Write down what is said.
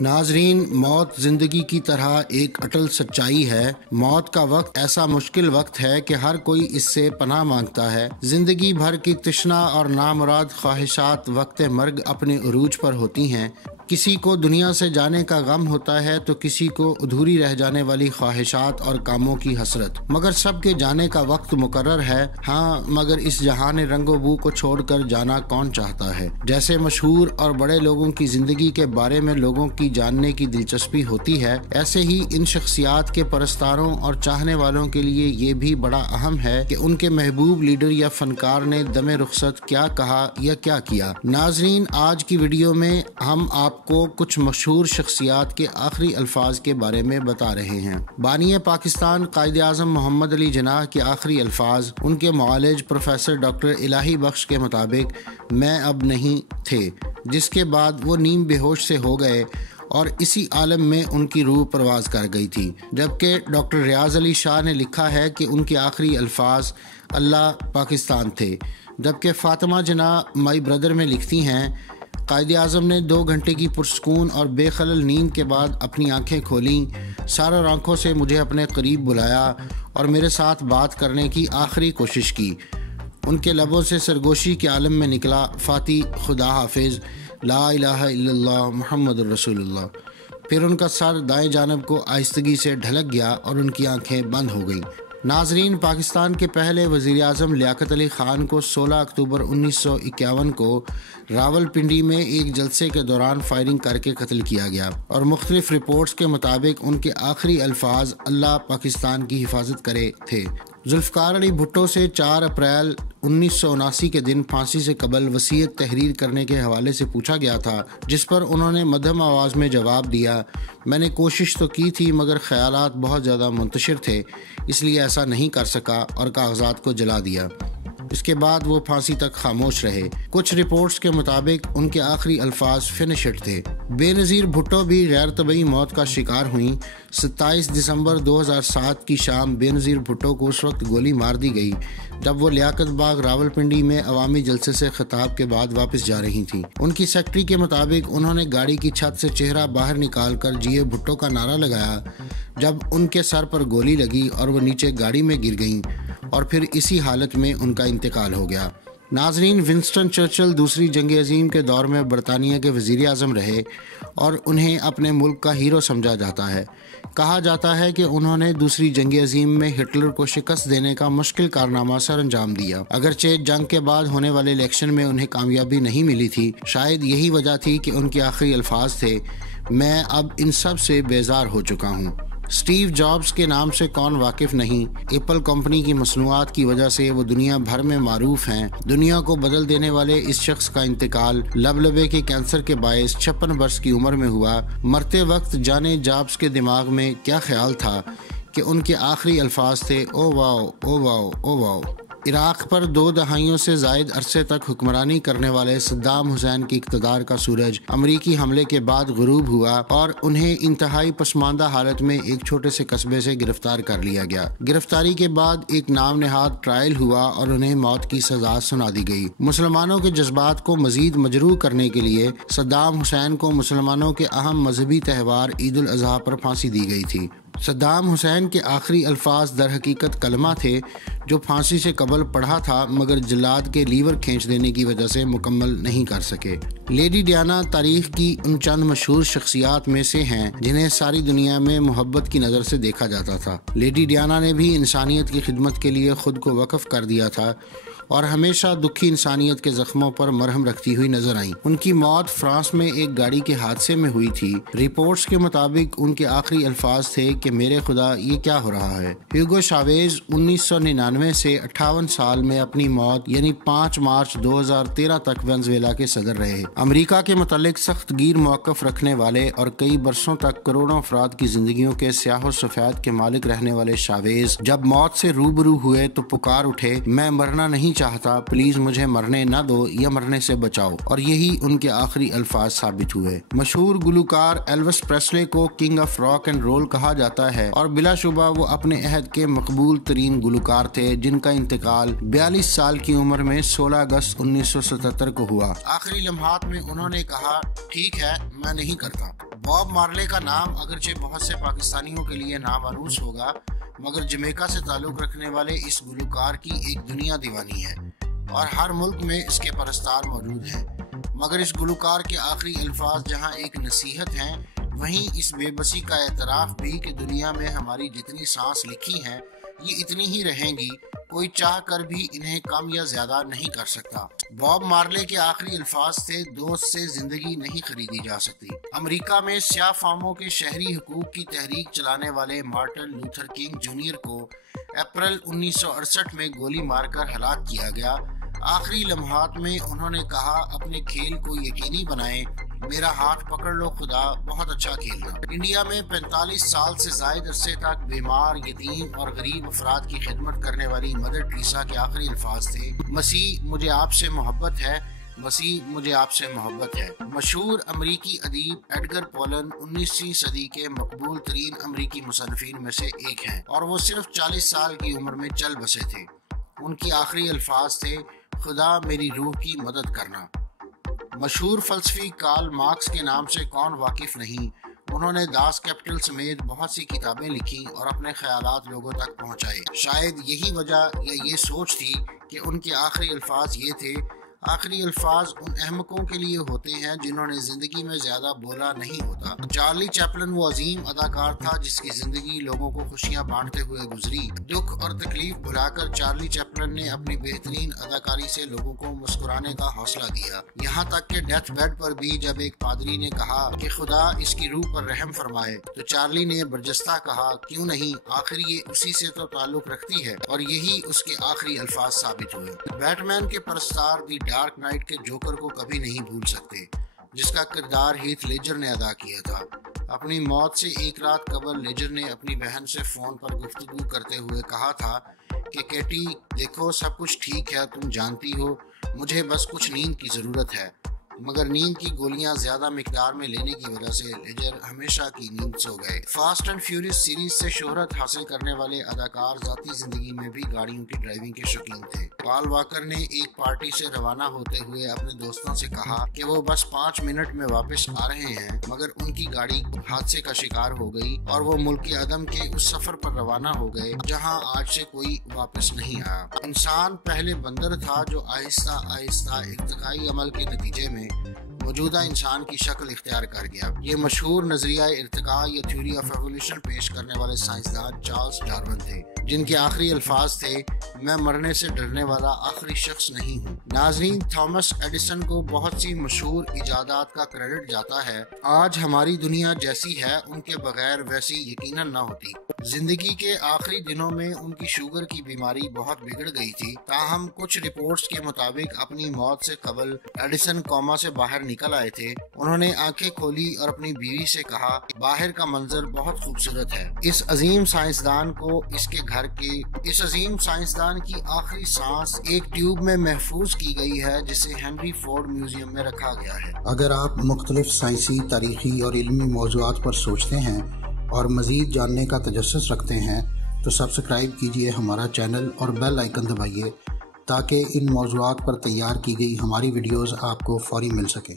ناظرین، موت زندگی کی طرح ایک اٹل سچائی ہے۔ موت کا وقت ایسا مشکل وقت ہے کہ ہر کوئی اس سے پناہ مانگتا ہے۔ زندگی بھر کی تشنا اور نامراد خواہشات وقت مرگ اپنے عروج پر ہوتی ہیں۔ کسی کو دنیا سے جانے کا غم ہوتا ہے تو کسی کو ادھوری رہ جانے والی خواہشات اور کاموں کی حسرت، مگر سب کے جانے کا وقت مقرر ہے۔ ہاں، مگر اس جہان رنگ و بو کو چھوڑ کر جانا کون چاہتا ہے؟ جیسے مشہور اور بڑے لوگوں کی زندگی کے بارے میں لوگوں کی جاننے کی دلچسپی ہوتی ہے، ایسے ہی ان شخصیات کے پرستاروں اور چاہنے والوں کے لیے یہ بھی بڑا اہم ہے کہ ان کے محبوب لیڈر یا فنکار نے دم رخصت کیا کہا یا کیا کیا۔ ناظرین، آج کی ویڈیو میں ہم آپ کو کچھ مشہور شخصیات کے آخری الفاظ کے بارے میں بتا رہے ہیں۔ بانی پاکستان قائد اعظم محمد علی جناح کے آخری الفاظ ان کے معالج پروفیسر ڈاکٹر الہی بخش کے مطابق میں اب نہیں تھے، جس کے بعد وہ نیم بے ہوش سے ہو گئے اور اسی عالم میں ان کی روح پرواز کر گئی تھی۔ جبکہ ڈاکٹر ریاض علی شاہ نے لکھا ہے کہ ان کے آخری الفاظ اللہ پاکستان تھے، جبکہ فاطمہ جناح مائی بردر میں لکھتی ہیں، قائد اعظم نے 2 گھنٹے کی پرسکون اور بے خلل نیند کے بعد اپنی آنکھیں کھولیں، ساروں آنکھوں سے مجھے اپنے قریب بلایا اور میرے ساتھ بات کرنے کی آخری کوشش کی۔ ان کے لبوں سے سرگوشی کے عالم میں نکلا، فاتح، خدا حافظ، لا الہ الا اللہ محمد الرسول اللہ۔ پھر ان کا سر دائیں جانب کو آہستگی سے ڈھلک گیا اور ان کی آنکھیں بند ہو گئیں۔ ناظرین، پاکستان کے پہلے وزیر اعظم لیاقت علی خان کو 16 اکتوبر 1951 کو راول پنڈی میں ایک جلسے کے دوران فائرنگ کر کے قتل کیا گیا، اور مختلف رپورٹس کے مطابق ان کے آخری الفاظ اللہ پاکستان کی حفاظت کرے تھے۔ ذوالفقار علی بھٹو سے 4 اپریل 1979 کے دن پھانسی سے قبل وصیت تحریر کرنے کے حوالے سے پوچھا گیا تھا، جس پر انہوں نے مدھم آواز میں جواب دیا، میں نے کوشش تو کی تھی مگر خیالات بہت زیادہ منتشر تھے، اس لیے ایسا نہیں کر سکا اور کاغذات کو جلا دیا۔ اس کے بعد وہ پھانسی تک خاموش رہے۔ کچھ رپورٹس کے مطابق ان کے آخری الفاظ فنشڈ تھے۔ بے نظیر بھٹو بھی غیر طبعی موت کا شکار ہوئیں۔ 27 دسمبر 2007 کی شام بے نظیر بھٹو کو اس وقت گولی مار دی گئی جب وہ لیاقت باغ راولپنڈی میں عوامی جلسے سے خطاب کے بعد واپس جا رہی تھیں۔ ان کی سیکرٹری کے مطابق انہوں نے گاڑی کی چھت سے چہرہ باہر نکال کر جیے بھٹو کا نعرہ لگایا جب ان کے سر پر گولی لگی اور وہ نیچے گاڑی میں گر گئیں، اور پھر اسی حالت میں ان کا انتقال ہو گیا۔ ناظرین، ونسٹن چرچل دوسری جنگ عظیم کے دور میں برطانیہ کے وزیر اعظم رہے اور انہیں اپنے ملک کا ہیرو سمجھا جاتا ہے۔ کہا جاتا ہے کہ انہوں نے دوسری جنگ عظیم میں ہٹلر کو شکست دینے کا مشکل کارنامہ سر انجام دیا۔ اگرچہ جنگ کے بعد ہونے والے الیکشن میں انہیں کامیابی نہیں ملی تھی، شاید یہی وجہ تھی کہ ان کے آخری الفاظ تھے، میں اب ان سب سے بیزار ہو چکا ہوں۔ اسٹیو جابز کے نام سے کون واقف نہیں؟ ایپل کمپنی کی مصنوعات کی وجہ سے وہ دنیا بھر میں معروف ہیں۔ دنیا کو بدل دینے والے اس شخص کا انتقال لبلبے کے کینسر کے باعث 56 برس کی عمر میں ہوا۔ مرتے وقت جانے جابز کے دماغ میں کیا خیال تھا کہ ان کے آخری الفاظ تھے، او واو او واو او واو۔ عراق پر 2 دہائیوں سے زائد عرصے تک حکمرانی کرنے والے صدام حسین کی اقتدار کا سورج امریکی حملے کے بعد غروب ہوا اور انہیں انتہائی پسماندہ حالت میں ایک چھوٹے سے قصبے سے گرفتار کر لیا گیا۔ گرفتاری کے بعد ایک نام نہاد ٹرائل ہوا اور انہیں موت کی سزا سنا دی گئی۔ مسلمانوں کے جذبات کو مزید مجروح کرنے کے لیے صدام حسین کو مسلمانوں کے اہم مذہبی تہوار عید الاضحیٰ پر پھانسی دی گئی تھی۔ صدام حسین کے آخری الفاظ در حقیقت کلمہ تھے جو پھانسی سے قبل پڑھا تھا، مگر جلاد کے لیور کھینچ دینے کی وجہ سے مکمل نہیں کر سکے۔ لیڈی ڈیانا تاریخ کی ان چند مشہور شخصیات میں سے ہیں جنہیں ساری دنیا میں محبت کی نظر سے دیکھا جاتا تھا۔ لیڈی ڈیانا نے بھی انسانیت کی خدمت کے لیے خود کو وقف کر دیا تھا اور ہمیشہ دکھی انسانیت کے زخموں پر مرہم رکھتی ہوئی نظر آئیں۔ ان کی موت فرانس میں ایک گاڑی کے حادثے میں ہوئی تھی۔ رپورٹس کے مطابق ان کے آخری الفاظ تھے کہ میرے خدا یہ کیا ہو رہا ہے۔ ہیوگو شاویز 1999 سے 58 سال میں اپنی موت یعنی 5 مارچ 2013 تک وینزویلا کے صدر رہے۔ امریکہ کے متعلق سخت گیر موقف رکھنے والے اور کئی برسوں تک کروڑوں افراد کی زندگیوں کے سیاہ و سفید کے مالک رہنے والے شاویز جب موت سے روبرو ہوئے تو پکار اٹھے، میں مرنا نہیں چاہتا، پلیز مجھے مرنے نہ دو یا مرنے سے بچاؤ، اور یہی ان کے آخری الفاظ ثابت ہوئے۔ مشہور گلوکار ایلوس پریسلے کو king of rock and roll کہا جاتا ہے، اور بلا شبہ وہ اپنے عہد کے مقبول ترین گلوکار تھے، جن کا انتقال 42 سال کی عمر میں 16 اگست 1977 کو ہوا۔ آخری لمحات میں انہوں نے کہا، ٹھیک ہے، میں نہیں کرتا۔ باب مارلے کا نام اگرچہ بہت سے پاکستانیوں کے لیے نامانوس ہوگا، مگر جمیکا سے تعلق رکھنے والے اس گلوکار کی ایک دنیا دیوانی ہے، اور ہر ملک میں اس کے پرستار موجود ہیں۔ مگر اس گلوکار کے آخری الفاظ جہاں ایک نصیحت ہیں، وہیں اس بے بسی کا اعتراف بھی کہ دنیا میں ہماری جتنی سانس لکھی ہیں یہ اتنی ہی رہیں گی، کوئی چاہ کر بھی انہیں کم یا زیادہ نہیں کر سکتا۔ باب مارلے کے آخری الفاظ تھے، دوست سے زندگی نہیں خریدی جا سکتی۔ امریکہ میں سیاہ فاموں کے شہری حقوق کی تحریک چلانے والے مارٹن لوتھر کنگ جونیئر کو اپریل 1968 میں گولی مار کر ہلاک کیا گیا۔ آخری لمحات میں انہوں نے کہا، اپنے کھیل کو یقینی بنائیں، میرا ہاتھ پکڑ لو خدا، بہت اچھا کھیلنا۔ انڈیا میں 45 سال سے زائد عرصے تک بیمار، یتیم اور غریب افراد کی خدمت کرنے والی مدر ٹریسا کے آخری الفاظ تھے، مسیح مجھے آپ سے محبت ہے، مسیح مجھے آپ سے محبت ہے۔ مشہور امریکی ادیب ایڈگر پولن 19ویں صدی کے مقبول ترین امریکی مصنفین میں سے ایک ہیں، اور وہ صرف 40 سال کی عمر میں چل بسے تھے۔ ان کی آخری الفاظ تھے، خدا میری روح کی مدد کرنا۔ مشہور فلسفی کارل مارکس کے نام سے کون واقف نہیں، انہوں نے داس کیپٹل سمیت بہت سی کتابیں لکھی اور اپنے خیالات لوگوں تک پہنچائے۔ شاید یہی وجہ یا یہ سوچ تھی کہ ان کے آخری الفاظ یہ تھے، آخری الفاظ ان احمقوں کے لیے ہوتے ہیں جنہوں نے زندگی میں زیادہ بولا نہیں ہوتا۔ چارلی چیپلن وہ عظیم اداکار تھا جس کی زندگی لوگوں کو خوشیاں بانٹتے ہوئے گزری۔ دکھ اور تکلیف بھلا کر چارلی چیپلن نے اپنی بہترین اداکاری سے لوگوں کو مسکرانے کا حوصلہ دیا، یہاں تک کہ ڈیتھ بیڈ پر بھی جب ایک پادری نے کہا کہ خدا اس کی روح پر رحم فرمائے، تو چارلی نے برجستہ کہا، کیوں نہیں، آخر یہ اسی سے تو تعلق رکھتی ہے، اور یہی اس کے آخری الفاظ ثابت ہوئے۔ بیٹ مین کے پرستار دی ڈارک نائٹ کے جوکر کو کبھی نہیں بھول سکتے، جس کا کردار ہیتھ لیجر نے ادا کیا تھا۔ اپنی موت سے ایک رات قبل لیجر نے اپنی بہن سے فون پر گفتگو کرتے ہوئے کہا تھا کہ کیٹی دیکھو، سب کچھ ٹھیک ہے، تم جانتی ہو مجھے بس کچھ نیند کی ضرورت ہے۔ مگر نیند کی گولیاں زیادہ مقدار میں لینے کی وجہ سے لیجر ہمیشہ کی نیند سو گئے۔ فاسٹ اینڈ فیوریس سیریز سے شہرت حاصل کرنے والے اداکار ذاتی زندگی میں بھی گاڑیوں کی ڈرائیونگ کے شوقین تھے۔ پال واکر نے ایک پارٹی سے روانہ ہوتے ہوئے اپنے دوستوں سے کہا کہ وہ بس 5 منٹ میں واپس آ رہے ہیں، مگر ان کی گاڑی حادثے کا شکار ہو گئی اور وہ ملک عدم کے اس سفر پر روانہ ہو گئے جہاں آج سے کوئی واپس نہیں آیا۔ انسان پہلے بندر تھا جو آہستہ آہستہ ارتقائی عمل کے نتیجے میں موجودہ انسان کی شکل اختیار کر گیا۔ یہ مشہور نظریہ ارتقاء یا تھیوری آف ایولیوشن پیش کرنے والے سائنسدان چارلس ڈارون تھے، جن کے آخری الفاظ تھے، میں مرنے سے ڈرنے والا آخری شخص نہیں ہوں۔ ناظرین، تھامس ایڈیسن کو بہت سی مشہور ایجادات کا کریڈٹ جاتا ہے۔ آج ہماری دنیا جیسی ہے ان کے بغیر ویسی یقیناً نہ ہوتی۔ زندگی کے آخری دنوں میں ان کی شوگر کی بیماری بہت بگڑ گئی تھی، تاہم کچھ رپورٹس کے مطابق اپنی موت سے قبل ایڈیسن کوما سے باہر نکل آئے تھے۔ انہوں نے آنکھیں کھولی اور اپنی بیوی سے کہا، باہر کا منظر بہت خوبصورت ہے۔ اس عظیم سائنسدان کی آخری سانس ایک ٹیوب میں محفوظ کی گئی ہے جسے ہنری فورڈ میوزیم میں رکھا گیا ہے۔ اگر آپ مختلف سائنسی، تاریخی اور علمی موضوعات پر سوچتے ہیں اور مزید جاننے کا تجسس رکھتے ہیں تو سبسکرائب کیجیے ہمارا چینل اور بیل آئیکن دبائیے تاکہ ان موضوعات پر تیار کی گئی ہماری ویڈیوز آپ کو فوری مل سکیں۔